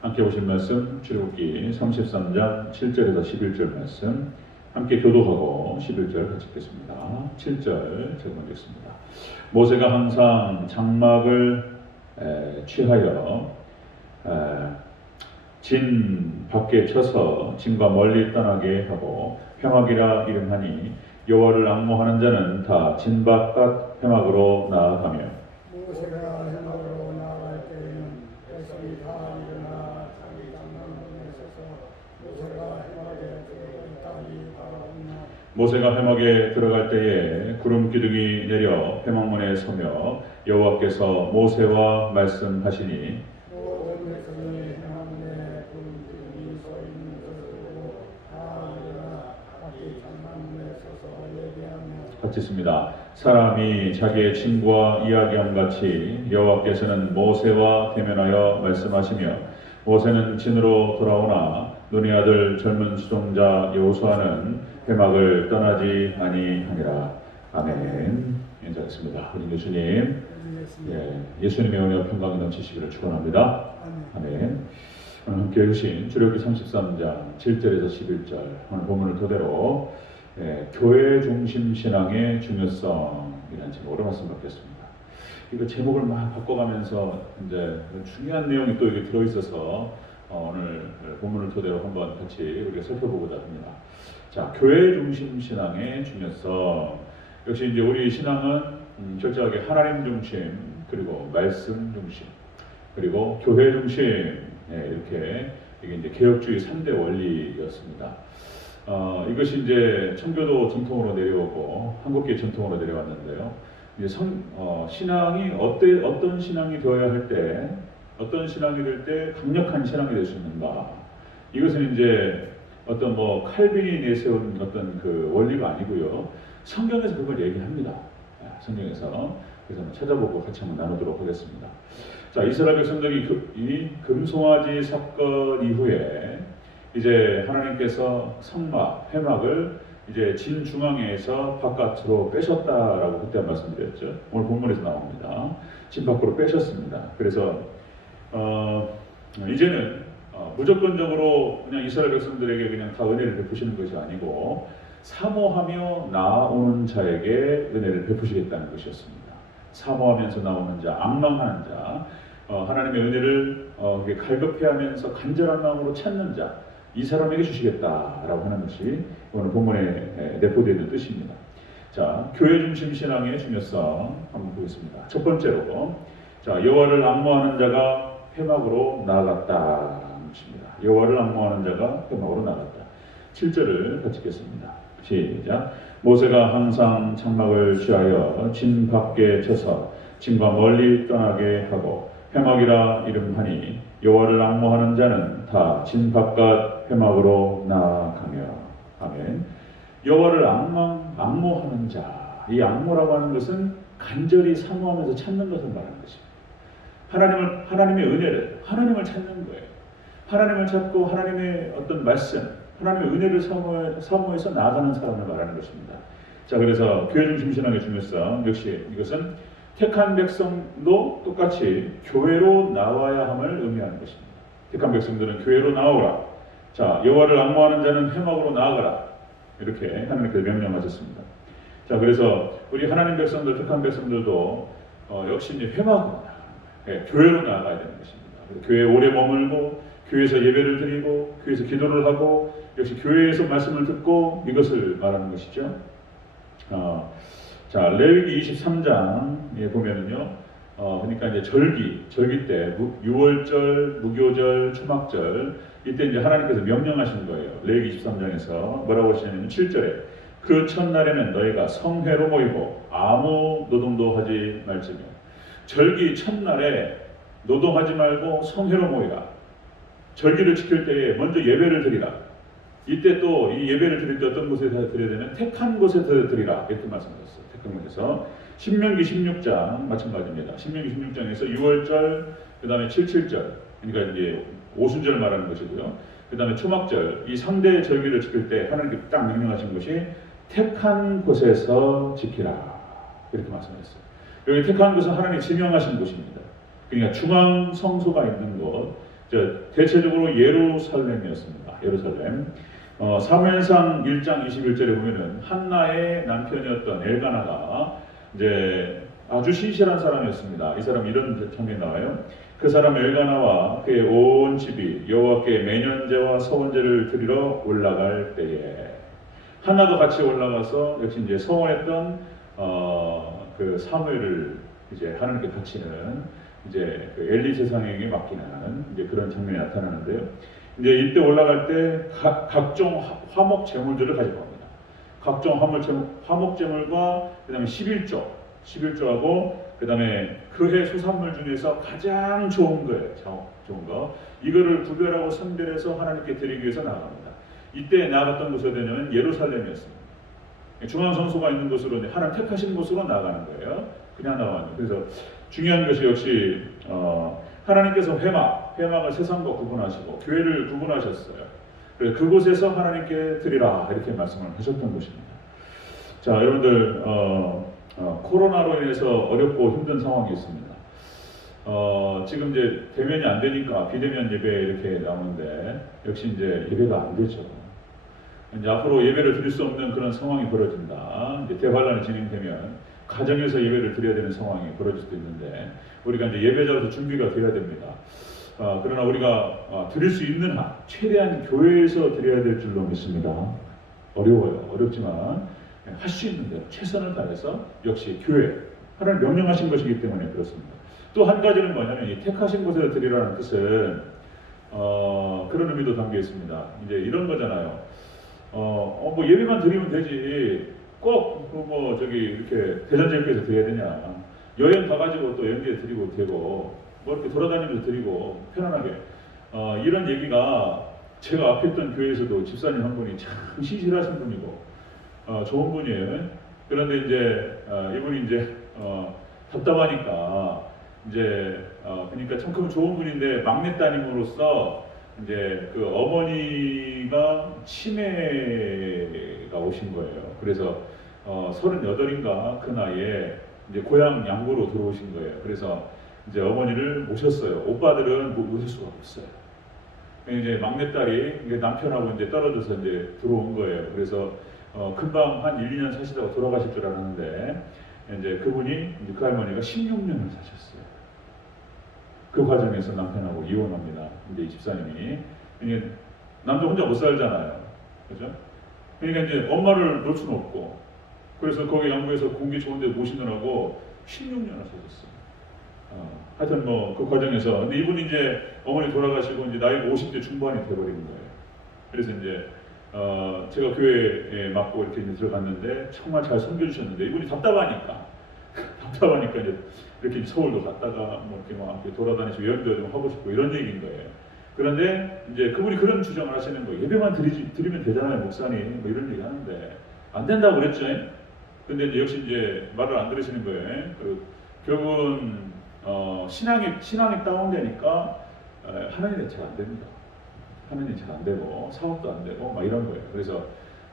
함께 보실 말씀 출애굽기 33장 7절에서 11절 말씀 함께 교독하고 11절 같이 읽겠습니다. 7절 제가 먼저 읽습니다. 모세가 항상 장막을 취하여 진 밖에 쳐서 진과 멀리 떠나게 하고 회막이라 이름하니 여호와를 앙모하는 자는 다 진 바깥 회막으로 나아가며 모세가 회막으로 나아갈 때에는 백성이 다 일어나 자기 장막문에 서서 모세가 회막에 들어갔다니 바라보나 모세가 회막에 들어갈 때에 구름 기둥이 내려 회막문에 서며 여호와께서 모세와 말씀하시니 모든 백성이 회막문에 구름 기둥이 서 있는 것을 보고 다 일어나 자기 장막문에 서서 예배하며 같이 있습니다. 사람이 자기의 친구와 이야기함 같이 여호와께서는 모세와 대면하여 말씀하시며 모세는 진으로 돌아오나 눈의 아들 젊은 수종자 여호수아는 회막을 떠나지 아니하니라. 아멘. 인사하겠습니다. 우리 예수님, 예수님의 은혜와 평강이 넘치시기를 축원합니다. 아멘. 오늘 함께 읽으신 출애굽기 33장 7절에서 11절 오늘 본문을 토대로 교회 중심 신앙의 중요성이라는 제목으로 말씀 받겠습니다. 이거 제목을 막 바꿔가면서 이제 중요한 내용이 또 이게 들어있어서 오늘 본문을 토대로 한번 같이 우리가 살펴보고자 합니다. 자, 교회 중심 신앙의 중요성. 역시 이제 우리 신앙은 철저하게 하나님 중심, 그리고 말씀 중심, 그리고 교회 중심, 이렇게 이게 이제 개혁주의 3대 원리였습니다. 이것이 이제 청교도 전통으로 내려오고 한국계 전통으로 내려왔는데요. 이제 신앙이 어떤 신앙이 되어야 할 때, 어떤 신앙이 될 때 강력한 신앙이 될 수 있는가? 이것은 이제 어떤 칼빈이 내세운 어떤 그 원리가 아니고요. 성경에서 그걸 얘기합니다. 성경에서. 그래서 한번 찾아보고 같이 한번 나누도록 하겠습니다. 자, 이스라엘 백성들이 이 금송아지 사건 이후에 이제 하나님께서 성막, 회막을 이제 진 중앙에서 바깥으로 빼셨다라고 그때 말씀드렸죠. 오늘 본문에서 나옵니다. 진 밖으로 빼셨습니다. 그래서 이제는 무조건적으로 그냥 이스라엘 백성들에게 그냥 다 은혜를 베푸시는 것이 아니고 사모하며 나오는 자에게 은혜를 베푸시겠다는 것이었습니다. 사모하면서 나오는 자, 앙망하는 자, 하나님의 은혜를 갈급해하면서 간절한 마음으로 찾는 자, 이 사람에게 주시겠다라고 하는 것이 오늘 본문에 내포되어 있는 뜻입니다. 자, 교회 중심 신앙의 중요성 한번 보겠습니다. 첫 번째로, 자, 여호와를 앙모하는 자가 회막으로 나아갔다라는 것입니다. 여호와를 앙모하는 자가 회막으로 나아갔다. 7절을 같이 읽겠습니다. 시작. 모세가 항상 장막을 취하여 진 밖에 쳐서 진과 멀리 떠나게 하고 회막이라 이름하니 여호와를 앙모하는 자는 다 진 바깥 회막으로 나아가며. 아멘. 여호와를 앙모하는 자. 이 앙모라고 하는 것은 간절히 사모하면서 찾는 것을 말하는 것입니다. 하나님의 은혜를, 하나님을 찾는 거예요. 하나님을 찾고 하나님의 어떤 말씀, 하나님의 은혜를 사모해서 나아가는 사람을 말하는 것입니다. 자, 그래서 교회 중심 신앙의 중요성, 역시 이것은 택한 백성도 똑같이 교회로 나와야 함을 의미하는 것입니다. 택한 백성들은 교회로 나오라. 자, 여호와를 앙모하는 자는 회막으로 나아가라. 이렇게 하나님께서 명령하셨습니다. 자, 그래서 우리 하나님 백성들, 택한 백성들도 역시 이제 회막으로 나아가는 거예요. 교회로 나아가야 되는 것입니다. 교회에 오래 머물고 교회에서 예배를 드리고 교회에서 기도를 하고 역시 교회에서 말씀을 듣고 이것을 말하는 것이죠. 자, 레위기 23장에 보면은요, 그러니까 이제 절기 때, 유월절, 무교절, 초막절, 이때 이제 하나님께서 명령하신 거예요. 레위기 23장에서 뭐라고 하시냐면 7절에 그 첫날에는 너희가 성회로 모이고 아무 노동도 하지 말지며. 절기 첫날에 노동하지 말고 성회로 모이라. 절기를 지킬 때에 먼저 예배를 드리라. 이때 또 이 예배를 드릴 때 어떤 곳에서 드려야 되는 택한 곳에서 드리라. 이렇게 말씀하셨어요. 택한 곳에서. 신명기 16장 마찬가지입니다. 신명기 16장에서 6월절, 그 다음에 77절, 그러니까 이제 오순절 말하는 것이고요. 그 다음에 초막절, 이 3대 절기를 지킬 때 하나님께 딱 명령하신 것이 택한 곳에서 지키라. 이렇게 말씀하셨어요. 여기 택한 곳은 하나님이 지명하신 곳입니다. 그러니까 중앙 성소가 있는 곳, 대체적으로 예루살렘이었습니다. 예루살렘. 사무엘상 1장 21절에 보면은 한나의 남편이었던 엘가나가 이제 아주 신실한 사람이었습니다. 이 사람 이런 장면이 나와요. 그 사람 엘가나와 그의 온 집이 여호와께 매년제와 서원제를 드리러 올라갈 때에 한나도 같이 올라가서 역시 이제 서원했던 그 사무엘을 이제 하나님께 바치는 이제 그 엘리 제사장에게 맡기는 이제 그런 장면이 나타나는데요. 이제 이때 올라갈 때 각종 화목 제물들을 가지고 갑니다. 각종 화목 제물과 그다음에 11조하고 그다음에 그해 수산물 중에서 가장 좋은 거예요. 좋은 거. 이거를 구별하고 선별해서 하나님께 드리기 위해서 나아갑니다. 이때 나아갔던 곳이 어디냐면 예루살렘이었습니다. 중앙 성소가 있는 곳으로 하나님 택하신 곳으로 나아가는 거예요. 그냥 나와요. 그래서 중요한 것이 역시 하나님께서 회막을 세상과 구분하시고 교회를 구분하셨어요. 그래서 그곳에서 하나님께 드리라 이렇게 말씀을 하셨던 것입니다. 자, 여러분들 코로나로 인해서 어렵고 힘든 상황이 있습니다. 지금 이제 대면이 안 되니까 비대면 예배 이렇게 나오는데 역시 이제 예배가 안 되죠. 이제 앞으로 예배를 드릴 수 없는 그런 상황이 벌어진다. 이제 대환란이 진행되면 가정에서 예배를 드려야 되는 상황이 벌어질 수도 있는데 우리가 이제 예배자로서 준비가 돼야 됩니다. 그러나 우리가 드릴 수 있는 한 최대한 교회에서 드려야 될 줄로 믿습니다. 어려워요. 어렵지만 할 수 있는 대로 최선을 다해서 역시 교회 하나님 명령하신 것이기 때문에 그렇습니다. 또 한 가지는 뭐냐면 이 택하신 곳에서 드리라는 뜻은 그런 의미도 담겨 있습니다. 이제 이런 거잖아요. 뭐 예배만 드리면 되지 꼭 이렇게 대전제일교에서 드려야 되냐? 여행 가가지고 또 여행지에 드리고 되고 뭐 이렇게 돌아다니면서 드리고 편안하게 이런 얘기가 제가 앞에 있던 교회에서도 집사님 한 분이 참 신실하신 분이고 좋은 분이에요. 그런데 이제 이분이 이제 답답하니까 이제 그러니까 참 그분 좋은 분인데 막내 따님으로서 이제 그 어머니가 치매가 오신 거예요. 그래서 38인가 그 나이에 이제 고향 양구로 들어오신 거예요. 그래서 이제 어머니를 모셨어요. 오빠들은 모실 수가 없어요. 이제 막내딸이 남편하고 이제 떨어져서 이제 들어온 거예요. 그래서 금방 한 1, 2년 사시다가 돌아가실 줄 알았는데 이제 그분이 이제 그 할머니가 16년을 사셨어요. 그 과정에서 남편하고 이혼합니다. 이제 이 집사님이 이게 남자 혼자 못 살잖아요. 그죠? 그러니까 이제 엄마를 놓을 수는 없고 그래서 거기 양구에서 공기 좋은 데 모시느라고 16년을 사셨어요. 하여튼 뭐 그 과정에서 근데 이분이 이제 어머니 돌아가시고 이제 나이가 50대 중반이 돼버린 거예요. 그래서 이제 제가 교회에 맡고 이렇게 이제 들어갔는데 정말 잘 섬겨주셨는데 이분이 답답하니까 이제 이렇게 서울도 갔다가 뭐 이렇게 막 이렇게 돌아다니시고 여행도 좀 하고 싶고 이런 얘기인 거예요. 그런데 이제 그분이 그런 주장을 하시는 거예요. 예배만 드리면 되잖아요, 목사님. 뭐 이런 얘기 하는데 안 된다고 그랬죠. 근데 이제 역시 이제 말을 안 들으시는 거예요. 결국은 신앙이 다운되니까 하나님이 잘 안 됩니다. 하나님이 잘 안 되고 사업도 안 되고 막 이런 거예요. 그래서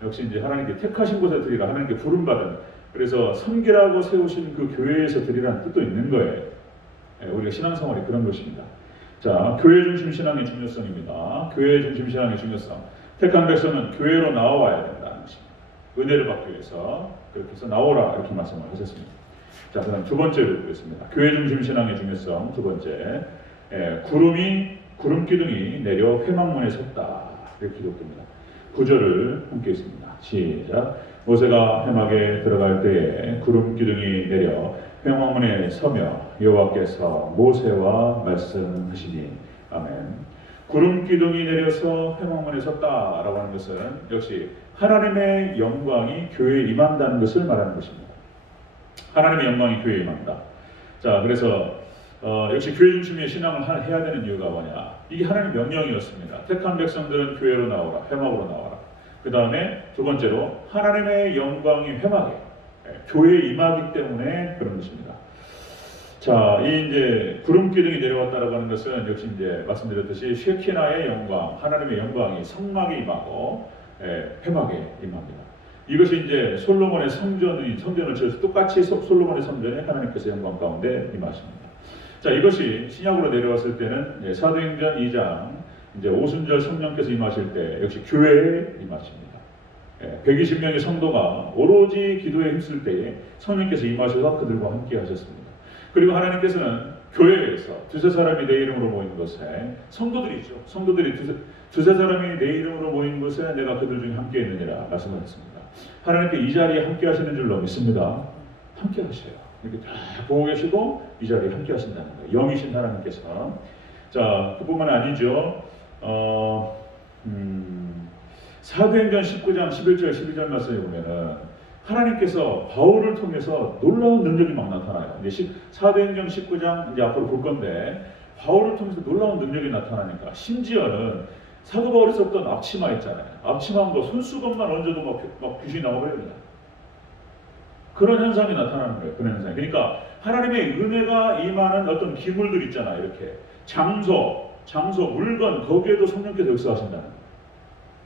역시 이제 하나님께 택하신 곳에 드리라 하나님께 부름받은 그래서 섬기라고 세우신 그 교회에서 드리라는 뜻도 있는 거예요. 우리가 신앙생활이 그런 것입니다. 자, 교회 중심 신앙의 중요성입니다. 교회 중심 신앙의 중요성. 택한 백성은 교회로 나와야 된다는 것입니다. 은혜를 받기 위해서 그렇게 해서 나오라 이렇게 말씀을 하셨습니다. 자, 그다음 두 번째로 보겠습니다. 교회 중심 신앙의 중요성 두 번째. 구름 기둥이 내려 회막문에 섰다 이렇게 기록됩니다. 9절을 함께 읽습니다. 시작. 모세가 회막에 들어갈 때에 구름 기둥이 내려 회막문에 서며 여호와께서 모세와 말씀하시니 아멘. 구름 기둥이 내려서 회막문에 섰다라고 하는 것은 역시 하나님의 영광이 교회에 임한다는 것을 말하는 것입니다. 하나님의 영광이 교회에 임한다. 자, 그래서 역시 교회 중심의 신앙을 해야 되는 이유가 뭐냐? 이게 하나님의 명령이었습니다. 택한 백성들은 교회로 나오라, 회막으로 나와라. 그 다음에 두 번째로 하나님의 영광이 회막에 교회에 임하기 때문에 그런 것입니다. 자, 이 이제 구름 기둥이 내려왔다라고 하는 것은 역시 이제 말씀드렸듯이 쉐키나의 영광, 하나님의 영광이 성막에 임하고 회막에 임합니다. 이것이 이제 솔로몬의 성전을 지어서 똑같이 솔로몬의 성전에 하나님께서 영광 가운데 임하십니다. 자, 이것이 신약으로 내려왔을 때는 사도행전 2장 이제 오순절 성령께서 임하실 때 역시 교회에 임하십니다. 120명의 성도가 오로지 기도에 힘쓸 때에 성령께서 임하셔서 그들과 함께 하셨습니다. 그리고 하나님께서는 교회에서 두세 사람이 내 이름으로 모인 곳에 성도들이죠. 성도들이 두세 사람이 내 이름으로 모인 곳에 내가 그들 중에 함께 있느니라 말씀을 했습니다. 하나님께 이 자리에 함께 하시는 줄로 믿습니다. 함께 하셔요. 이렇게 다 보고 계시고 이 자리에 함께 하신다는 거예요. 영이신 하나님께서. 자, 그뿐만 아니죠. 사도행전 19장 11절 12절 말씀에 보면은 하나님께서 바울을 통해서 놀라운 능력이 막 나타나요. 이제 사도행전 19장 이제 앞으로 볼 건데 바울을 통해서 놀라운 능력이 나타나니까 심지어는 사도 바울이 썼던 앞치마 있잖아요. 앞치마 뭐 손수건만 얹어도 막 귀신이 나와버려요. 그런 현상이 나타나는 거예요. 그런 현상. 그러니까 하나님의 은혜가 임하는 어떤 기물들 있잖아요. 이렇게 장소, 물건 거기에도 성령께서 역사하신다는 거예요.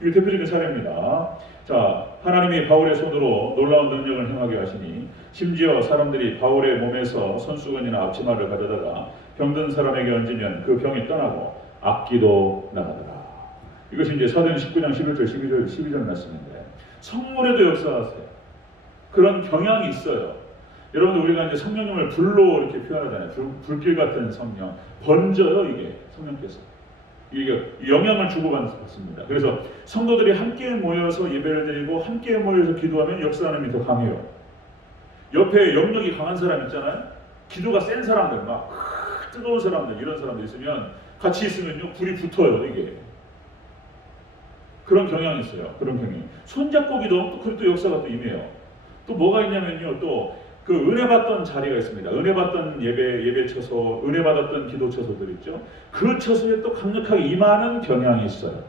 이게 대표적인 사례입니다. 자, 하나님이 바울의 손으로 놀라운 능력을 행하게 하시니 심지어 사람들이 바울의 몸에서 손수건이나 앞치마를 가져다가 병든 사람에게 얹으면 그 병이 떠나고 악기도 나가더라. 이것이 이제 사도행전 19장 11절 12절 말씀인데 성물에도 역사하세요. 그런 경향이 있어요. 여러분들 우리가 이제 성령님을 불로 이렇게 표현하잖아요. 불길 같은 성령 번져요. 이게 성령께서 이게 영향을 주고받습니다. 그래서 성도들이 함께 모여서 예배를 드리고 함께 모여서 기도하면 역사하는 힘이 더 강해요. 옆에 영역이 강한 사람 있잖아요. 기도가 센 사람들, 막 뜨거운 사람들, 이런 사람들 있으면 같이 있으면요 불이 붙어요. 이게 그런 경향이 있어요. 그런 경향. 손잡고 기도 또 역사가 또 임해요. 또 뭐가 있냐면요, 또 그 은혜 받던 자리가 있습니다. 은혜 받던 예배 처소, 은혜 받았던 기도 처소들 있죠. 그 처소에 또 강력하게 임하는 경향이 있어요.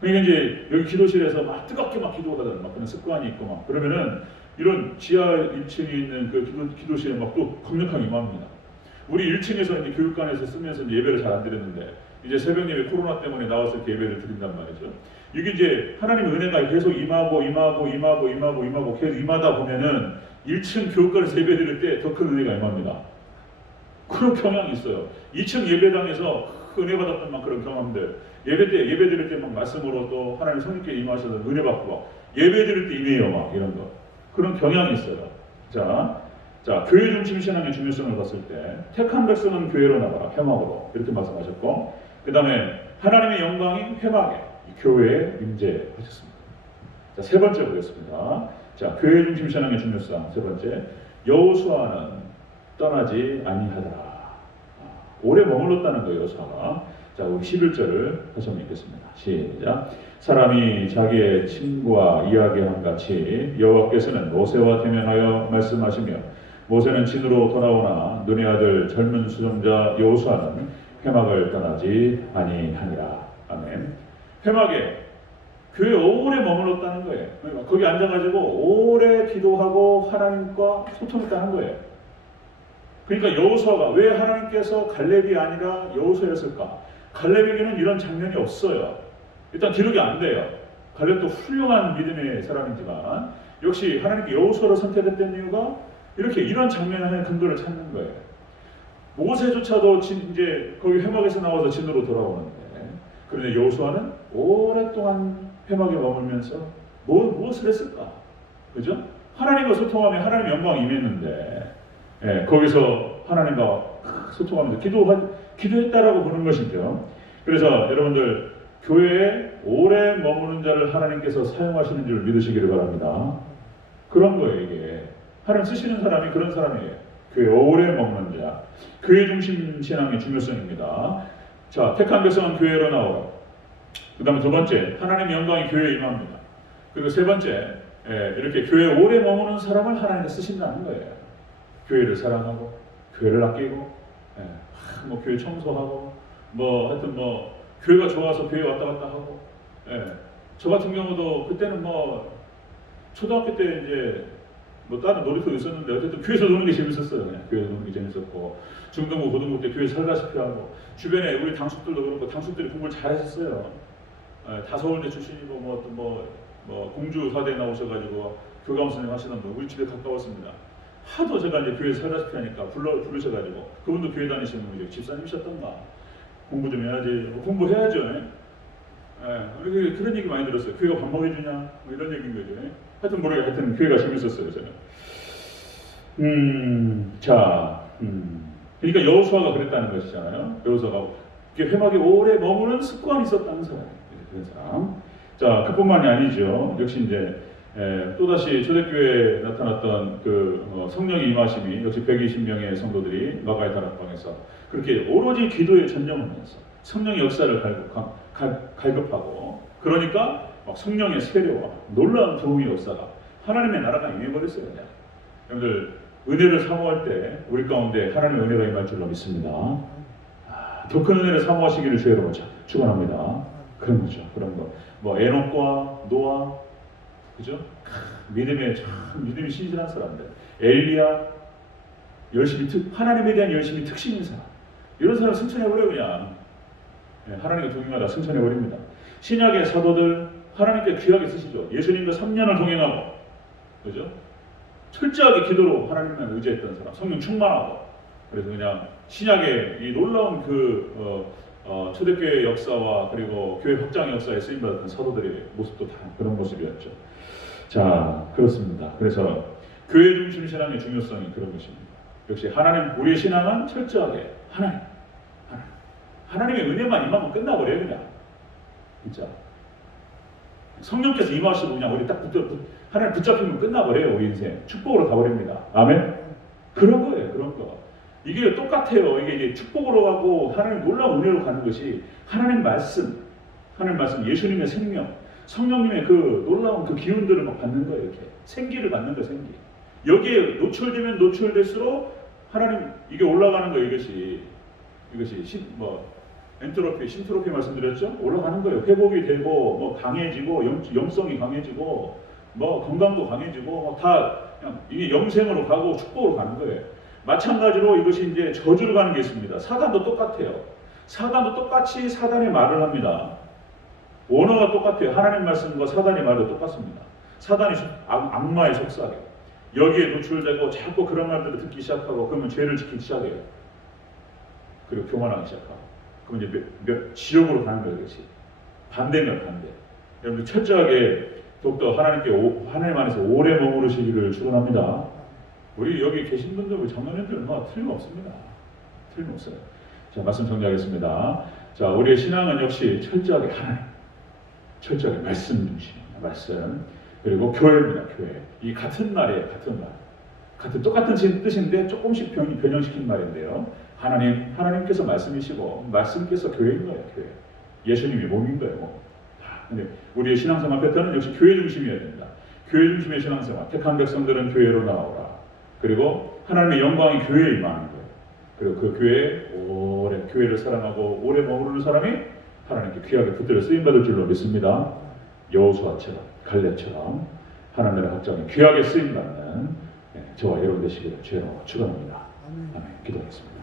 그러니까 이제 여기 기도실에서 막 뜨겁게 막 기도하다는 막 그런 습관이 있고 막 그러면은 이런 지하 1층에 있는 그 기도실에 막 또 강력하게 임합니다. 우리 1층에서 이제 교육관에서 쓰면서 이제 예배를 잘 안 드렸는데 이제 새벽 예배 코로나 때문에 나와서 이렇게 예배를 드린단 말이죠. 이게 이제 하나님의 은혜가 계속 임하고 계속 임하다 보면은 1층 교육관에서 예배 드릴 때 더 큰 은혜가 임합니다. 그런 경향이 있어요. 2층 예배당에서 은혜 받았던 막 그런 경험들, 예배 드릴 때 막 말씀으로 또 하나님 성령께 임하셔서 은혜 받고 막 예배 드릴 때 임해요 막 이런 거. 그런 경향이 있어요. 자, 교회 중심 신앙의 중요성을 봤을 때 택한 백성은 교회로 나가라 회막으로 이렇게 말씀하셨고, 그 다음에 하나님의 영광이 회막에 교회에 임재하셨습니다. 자, 세 번째 보겠습니다. 자, 교회 중심 신앙의 중요성 세 번째, 여호수아는 떠나지 아니하더라. 오래 머물렀다는 거예요, 여호수아가. 자, 우리 11절을 다시 한번 읽겠습니다. 시작. 사람이 자기의 친구와 이야기한 같이 여호와께서는 모세와 대면하여 말씀하시며 모세는 진으로 돌아오나 눈의 아들 젊은 수종자 여호수아는 회막을 떠나지 아니하니라. 아멘. 회막에 교회 오래 머물렀다는 거예요. 거기 앉아가지고 오래 기도하고 하나님과 소통했다는 거예요. 그러니까 여호수아가 왜 하나님께서 갈렙이 아니라 여호수아였을까? 갈렙에게는 이런 장면이 없어요. 일단 기록이 안 돼요. 갈렙도 훌륭한 믿음의 사람이지만 역시 하나님께 여호수아를 선택했던 이유가 이렇게 이런 장면의 근거를 찾는 거예요. 모세조차도 이제 거기 회막에서 나와서 진으로 돌아오는데, 그런데 여호수아는 오랫동안 회막에 머물면서 무엇을 했을까? 그죠? 하나님과 소통하며 하나님 영광이 임했는데, 거기서 하나님과 소통하면서 기도했다라고 보는 것이죠. 그래서 여러분들 교회에 오래 머무는 자를 하나님께서 사용하시는 줄 믿으시기를 바랍니다. 그런 거예요, 이게. 하나님 쓰시는 사람이 그런 사람이에요. 교회 오래 머무는 자. 교회 중심 신앙의 중요성입니다. 자, 택한 백성은 교회로 나오라. 그 다음에 두 번째, 하나님의 영광이 교회에 임합니다. 그리고 세 번째, 이렇게 교회에 오래 머무는 사람을 하나님께 쓰신다는 거예요. 교회를 사랑하고, 교회를 아끼고, 뭐 교회 청소하고, 뭐 하여튼 뭐 교회가 좋아서 교회 왔다 갔다 하고, 저 같은 경우도 그때는 뭐 초등학교 때 이제 뭐 다른 놀이터도 있었는데 어쨌든 교회에서 노는 게 재밌었어요. 그냥 교회에서 노는 게 재밌었고, 중등부, 고등부 때 교회 살다시피 하고, 주변에 우리 당숙들도 그렇고 당숙들이 공부를 잘했었어요. 다 서울대 출신이고 뭐 공주 사대에 나오셔가지고 교감 선생님 하시던 분, 우리 집에 가까웠습니다. 하도 제가 이제 교회 살다시피 하니까 부르셔가지고 그분도 교회 다니시는 분이죠. 집사님이셨던가 공부 좀 해야지. 공부해야죠. 그런 얘기 많이 들었어요. 교회가 밥 먹여주냐? 뭐 이런 얘기인 거죠. 하여튼 모르게 하여튼 교회가 재밌었어요. 저는. 그러니까 여호수아가 그랬다는 것이잖아요. 여호수아가 회막에 오래 머무는 습관이 있었다는 사람. 그런 사람. 자, 그뿐만이 아니죠. 역시 이제 또다시 초대교회에 나타났던 그 성령의 임하심이 역시 120명의 성도들이 마가의 다락방에서 그렇게 오로지 기도에 전념하면서 성령의 역사를 갈급하고 그러니까 막 성령의 세례와 놀라운 부흥의 역사가 하나님의 나라가 임해버렸어요. 그냥. 여러분들 은혜를 사모할 때 우리 가운데 하나님의 은혜가 임할 줄로 믿습니다. 더 큰 은혜를 사모하시기를 주의 이름으로 축원합니다. 그런 거죠. 그런 거. 뭐 에녹과 노아, 그죠? 믿음이 신실한 사람들. 엘리야, 하나님에 대한 열심히 특신인 사람. 이런 사람 승천해버려요, 그냥. 하나님과 동행하다 승천해버립니다. 신약의 사도들, 하나님께 귀하게 쓰시죠. 예수님과 3년을 동행하고, 그죠? 철저하게 기도로 하나님만 의지했던 사람, 성령 충만하고, 그래서 그냥 신약의 이 놀라운 초대교회 역사와 그리고 교회 확장의 역사에 쓰임받았던 사도들의 모습도 다 그런 모습이었죠. 자, 그렇습니다. 그래서 교회 중심 신앙의 중요성이 그런 것입니다. 역시 하나님, 우리의 신앙은 철저하게 하나님의 은혜만 임하면 끝나버려요, 그냥. 진짜. 성령께서 임하시고 그냥 우리 하나님 붙잡히면 끝나버려요, 우리 인생. 축복으로 가버립니다. 아멘? 그런 거예요, 그런 거. 이게 똑같아요. 이게 이제 축복으로 가고 하나님 놀라운 은혜로 가는 것이 하나님 말씀, 예수님의 생명, 성령님의 그 놀라운 그 기운들을 막 받는 거예요. 이렇게 생기를 받는 거예요, 생기. 여기에 노출되면 노출될수록 하나님 이게 올라가는 거예요. 이것이 엔트로피, 신트로피 말씀드렸죠? 올라가는 거예요. 회복이 되고 뭐 강해지고 영성이 강해지고 뭐 건강도 강해지고 다 그냥 이게 영생으로 가고 축복으로 가는 거예요. 마찬가지로 이것이 이제 저주를 가는 게 있습니다. 사단도 똑같아요. 사단도 똑같이 사단의 말을 합니다. 원어가 똑같아요. 하나님 말씀과 사단의 말도 똑같습니다. 사단이 악마의 속삭여. 여기에 노출되고 자꾸 그런 말들을 듣기 시작하고 그러면 죄를 지키기 시작해요. 그리고 교만하기 시작하고. 그럼 이제 몇 지역으로 가는 거예요. 그것이. 반대면 반대. 여러분들 철저하게 더욱더 하나님 안에서 오래 머무르시기를 축원합니다. 우리 여기 계신 분들, 우리 장로님들 틀림없습니다. 틀림없어요. 자, 말씀 정리하겠습니다. 자, 우리의 신앙은 역시 철저하게 철저하게 말씀 중심입니다. 말씀. 그리고 교회입니다. 교회. 이 같은 말이에요. 같은 말. 똑같은 뜻인데 조금씩 변형시킨 말인데요. 하나님께서 말씀이시고 말씀께서 교회인 거예요. 교회. 예수님이 몸인 거예요. 몸. 근데 우리의 신앙생활 패턴은 역시 교회 중심이어야 된다. 교회 중심의 신앙생활. 택한 백성들은 교회로 나오라. 그리고 하나님의 영광이 교회에 임하는 거예요. 그리고 그 교회에 교회를 사랑하고 오래 머무르는 사람이 하나님께 귀하게 붙들어 쓰임받을 줄로 믿습니다. 여호수아처럼 갈렙처럼 하나님의 확장에 귀하게 쓰임받는 저와 여러분 되시기를 주로 축원합니다. 아멘. 기도하겠습니다.